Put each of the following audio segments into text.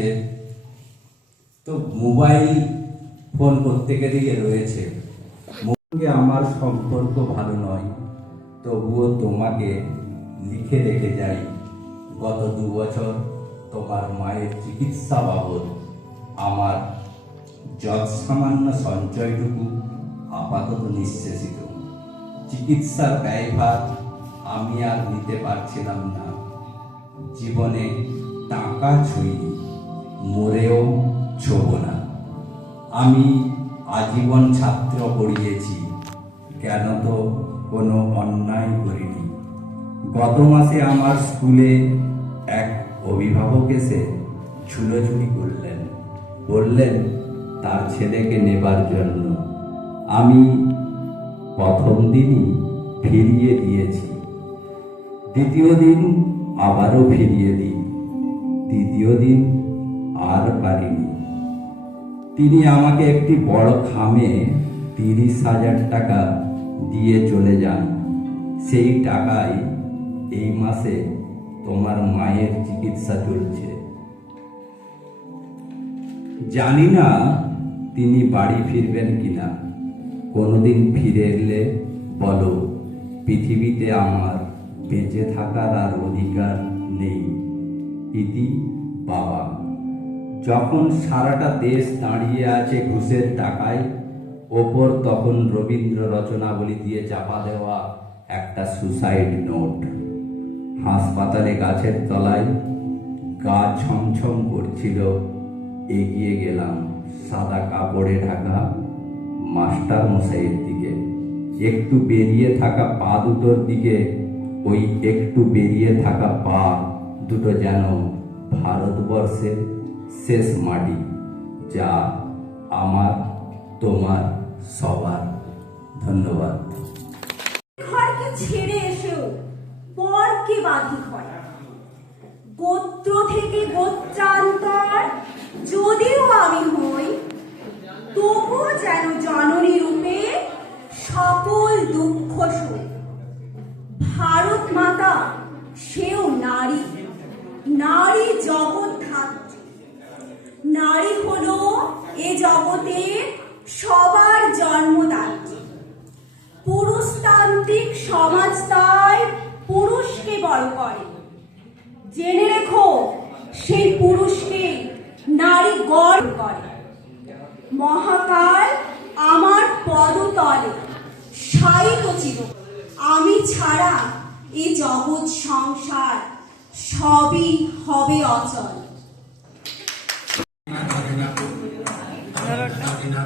ঘাটছে তো mobile phone প্রত্যেকেরই রয়েছে। সঙ্গে আমার সম্পর্ক ভালো নয়, তবুও তোমাকে লিখে রেখে যাই। গত দু বছর তোমার মায়ের চিকিৎসা বাবদ আমার যৎ সামান্য সঞ্চয়টুকু আপাতত নিঃশেষিত। চিকিৎসার ব্যয়ভার আমি আর নিতে পারছিলাম না। জীবনে টাকা ছুঁইনি। মরেও ছোব না। আমি আজীবন ছাত্র পড়িয়েছি, কেন তো কোনো অন্যায় করিনি। গত মাসে আমার স্কুলে এক অভিভাবক এসে ঝুলোঝুলি করলেন। বললেন, তার ছেলেকে নেবার জন্য আমি প্রথম দিনই ফিরিয়ে দিয়েছি। দ্বিতীয় দিন আবারও ফিরিয়ে দিই। তৃতীয় দিন আর পারিনি। তিনি আমাকে একটি বড় খামে তিরিশ হাজার টাকা দিয়ে চলে যান। সেই টাকায় এই মাসে তোমার মায়ের চিকিৎসা চলছে। জানি না তিনি বাড়ি ফিরবেন কিনা। কোনোদিন ফিরে এলে বলো, পৃথিবীতে আমার বেঁচে থাকার আর অধিকার নেই। ইতি বাবা। যখন সারাটা দেশ দাঁড়িয়ে আছে ঘুষের টাকায়, ওপর তখন রবীন্দ্র রচনাবলী দিয়ে চাপা দেওয়া একটা সুসাইড নোট হাসপাতালে গাছের তলায় গা ছমছম করছিল, এগিয়ে গেলাম সাদা কাপড়ে ঢাকা মাস্টার মশাইয়ের দিকে। একটু বেরিয়ে থাকা পা দুটোর দিকে, ওই একটু বেরিয়ে থাকা পা দুটো যেন ভারতবর্ষের শেষ মাটি, যা আমার, তোমার, সবার। ধন্যবাদ। ঘরকে ছেড়ে পরকে বাধি হয় গোত্র থেকে গোত্রান্তর, যদিও আমি হই, তবুও যেন জননী রূপে সকল দুঃখ সই ভারত মাতা, সেও নারী। নারী জগৎ নারী হলো এ জগতে সবার জন্মদাত্রী। পুরুষতান্ত্রিক সমাজ তাই পুরুষকে বড় করে। জেনে রেখো, সেই পুরুষকে নারী গড় করে। মহাকাল আমার পদতলে সাইত চির। আমি ছাড়া এ জগৎ সংসার সবই হবে অচল। না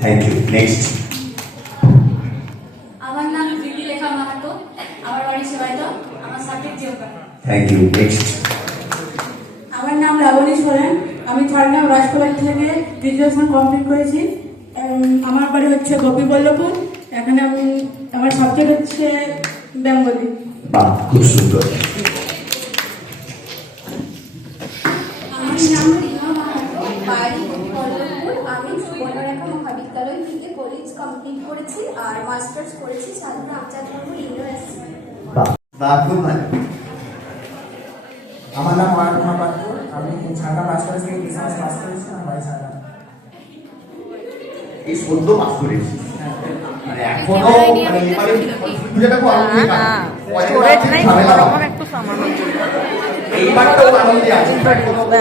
Thank you next আমার নাম প্রীতি লেখা মাহাতো। আমার বাড়ি আমার subject geography thank you next আমার নাম লাবণী সোরেন। আমি ঝাড়গ্রাম রাজকোলার থেকে গ্রাজুয়েশন কমপ্লিট করেছি। আমার বাড়ি হচ্ছে গোপীবল্লভপুর। এখানে আমি আমার সাবজেক্ট হচ্ছে বেঙ্গলি। বাহ খুব সুন্দর আমার নাম রিমা মাহাতো বাড়ি বল্লভপুর আমি সুবর্ণরেখা মহাবিদ্যালয় থেকে কলেজ কমপ্লিট করেছি আর মাস্টার্স করেছি সাধনা আচার্য ইউনিভার্সিটি ভালো আমার নাম কুমার পাত্র আমি ঝাড়গ্রাম মাস্টার্স থেকে বিজনেস পাস করেছি আমার ঝাড়গ্রাম এই সদ্য পাস করেছি? মানে এখনও মানে এবারে পূজাটা খুব আনন্দে কাটে। পরের বার ঠিক ঝামেলা হবে। এইবারটাও আনন্দে আছে আনন্দে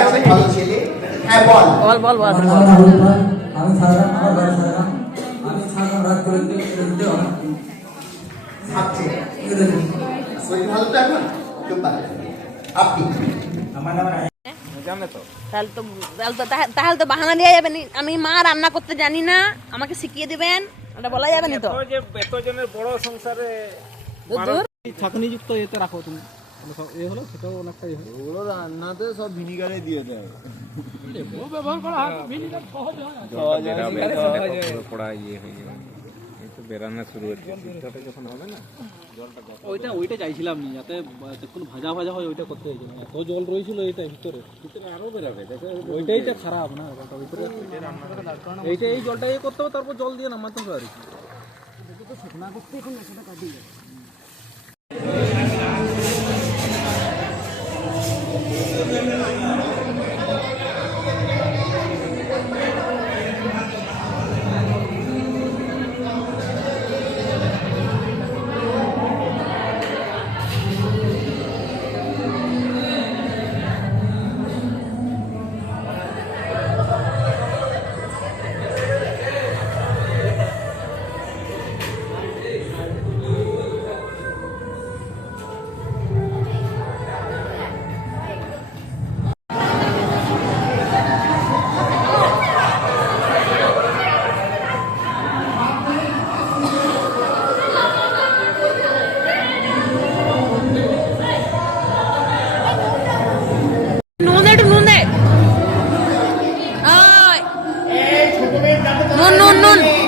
আছে ভালো ছেলে। হ্যাঁ বল। বল বল আমি ঝাড়গ্রাম আমার বাড়ি ঝাড়গ্রাম আমি ঝাড়গ্রাম রাজ করে ভাবছে শরীর ভালো তো এখন? আপনি? আমার নাম তাহলে তো তাহলে তো তাহ- তাহলে তো বাহানা দেওয়া যাবে না। আমি মা রান্না করতে জানি না আমাকে শিখিয়ে দিবেন ওটা বলা যাবে না তো। এতজনের বড় সংসারে ছাঁকনিযুক্ত এতে রাখো তুমি। এ হলো সেটাও অনেকটা হলো। ওগুলো রান্নাতে সব ভিনিগারে দিয়ে দেয়। ব্যবহার করা হয় ভিনিগার সহজ হয় পড়া ইয়ে হয়ে যাবে। এই তো বেরানো শুরু হচ্ছে। শীতটা যখন হবে না ওইটা ওইটা চাইছিলাম নি যাতে কোনো ভাজা ভাজা হয় ওইটা করতে এত জল রয়েছিল এইটা ভিতরে। ভিতরে আরও বেরোবে ওইটাই তো খারাপ না ভিতরে। এইটা এই জলটা ইয়ে করতে হবে তারপর জল দিয়ে নামাতে হবে আর কি। 何だろう? Cancún.